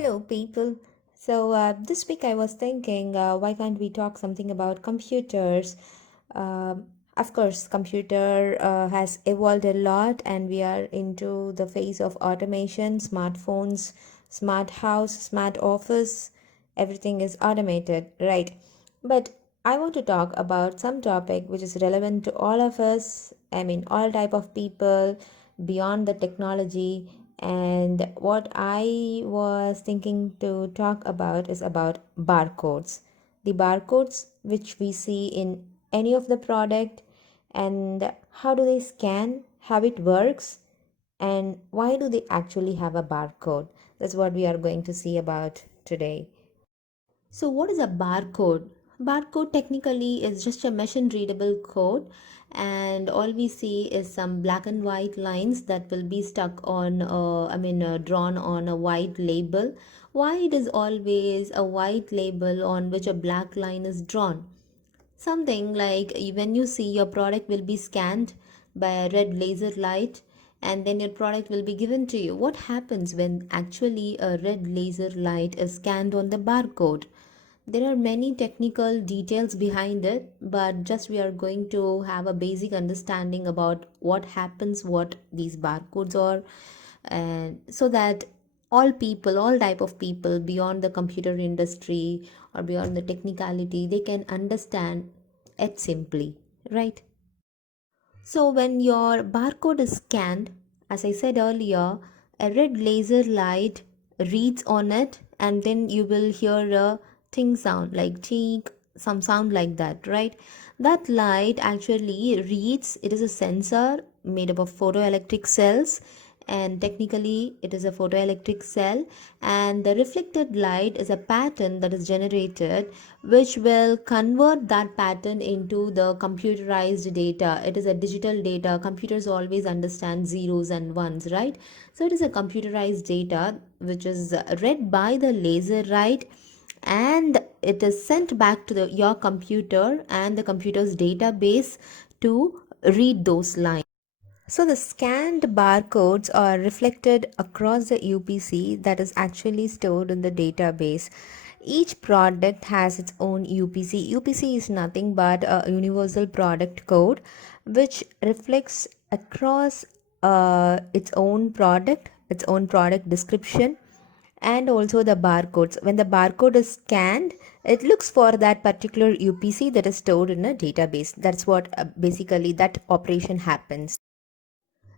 Hello, people. This week I was thinking, why can't we talk something about computers? Um, of course, computer has evolved a lot, and we are into the phase of automation, smartphones, smart house, smart office. Everything is automated, right? But I want to talk about some topic which is relevant to all of us. I mean, all type of people beyond the technology. And what I was thinking to talk about is about barcodes. The barcodes which we see in any of the product, and how do they scan, how it works, and why do they actually have a barcode. That's what we are going to see about today. So, what is a barcode? Barcode technically is just a machine readable code, and all we see is some black and white lines that will be stuck on, drawn on a white label. Why it is always a white label on which a black line is drawn? Something like when you see your product will be scanned by a red laser light, and then your product will be given to you. What happens when actually a red laser light is scanned on the barcode? There are many technical details behind it, but just we are going to have a basic understanding about what happens, what these barcodes are, and so that all people, all type of people beyond the computer industry or beyond the technicality, they can understand it simply, right? So when your barcode is scanned, as I said earlier, a red laser light reads on it, and then you will hear a ting sound like cheek, some sound like that, right? That light actually reads, it is a sensor made up of photoelectric cells, and technically it is a photoelectric cell, and the reflected light is a pattern that is generated, which will convert that pattern into the computerized data. It is a digital data. Computers always understand zeros and ones, right? So it is a computerized data which is read by the laser, right? And it is sent back to your computer and the computer's database to read those lines. So the scanned barcodes are reflected across the UPC that is actually stored in the database. Each product has its own UPC. UPC is nothing but a universal product code which reflects across its own product description, and also the barcodes. When the barcode is scanned, it looks for that particular UPC that is stored in a database. That's what basically that operation happens.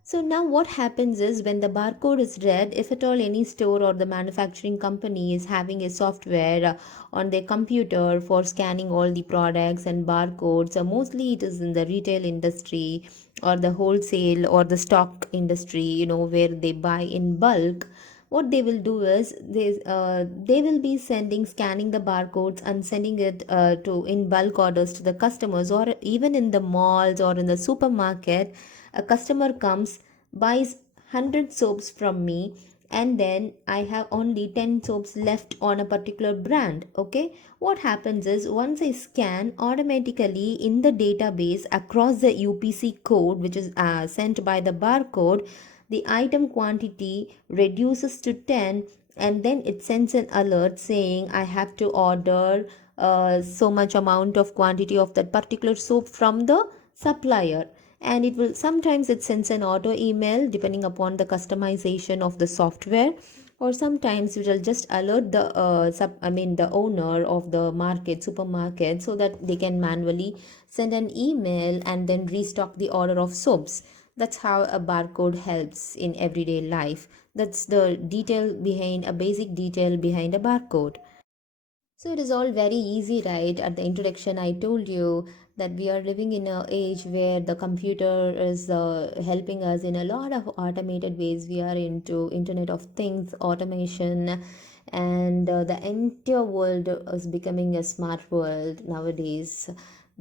So now what happens is when the barcode is read, if at all any store or the manufacturing company is having a software on their computer for scanning all the products and barcodes, mostly it is in the retail industry or the wholesale or the stock industry, where they buy in bulk. What they will do is they will be scanning the barcodes and sending it to in bulk orders to the customers, or even in the malls or in the supermarket. A customer comes, buys 100 soaps from me, and then I have only 10 soaps left on a particular brand. Okay, what happens is once I scan, automatically in the database across the UPC code which is sent by the barcode, the item quantity reduces to 10, and then it sends an alert saying I have to order so much amount of quantity of that particular soap from the supplier. And it will sometimes it sends an auto email depending upon the customization of the software, or sometimes it will just alert the the owner of the market supermarket, so that they can manually send an email and then restock the order of soaps. That's how a barcode helps in everyday life. That's the detail behind a basic detail behind a barcode. So it is all very easy, right? At the introduction, I told you that we are living in an age where the computer is helping us in a lot of automated ways. We are into Internet of Things, automation, and the entire world is becoming a smart world nowadays.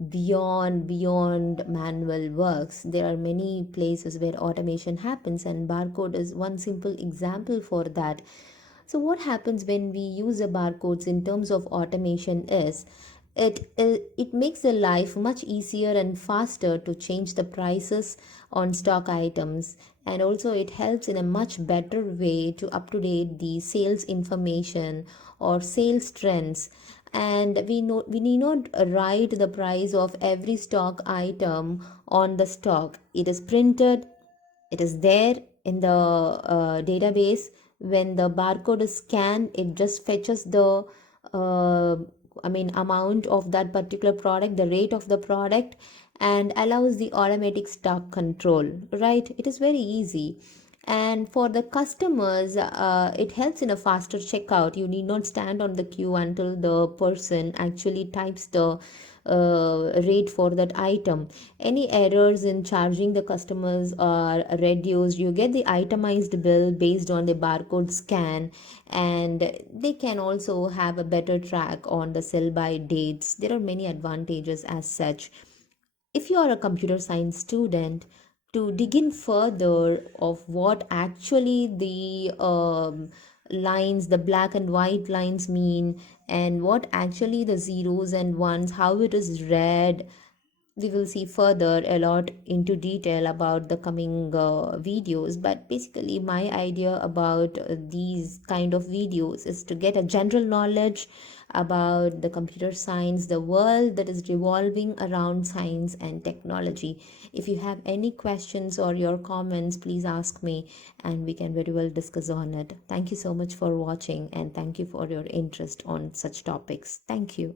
Beyond manual works, there are many places where automation happens, and barcode is one simple example for that. So what happens when we use the barcodes in terms of automation is it makes the life much easier and faster to change the prices on stock items, and also it helps in a much better way to up to date the sales information or sales trends. And we need not write the price of every stock item on the stock. It is printed, it is there in the database. When the barcode is scanned, it just fetches the uh, amount of that particular product, the rate of the product, and allows the automatic stock control, right? It is very easy. And for the customers, it helps in a faster checkout. You need not stand on the queue until the person actually types the rate for that item. Any errors in charging the customers are reduced. You get the itemized bill based on the barcode scan, and they can also have a better track on the sell by dates. There are many advantages as such. If you are a computer science student, to dig in further of what actually the lines, the black and white lines mean, and what actually the zeros and ones, how it is read, we will see further a lot into detail about the coming videos. But basically my idea about these kind of videos is to get a general knowledge about the computer science, the world that is revolving around science and technology. If you have any questions or your comments, please ask me and we can very well discuss on it. Thank you so much for watching, and thank you for your interest on such topics. Thank you.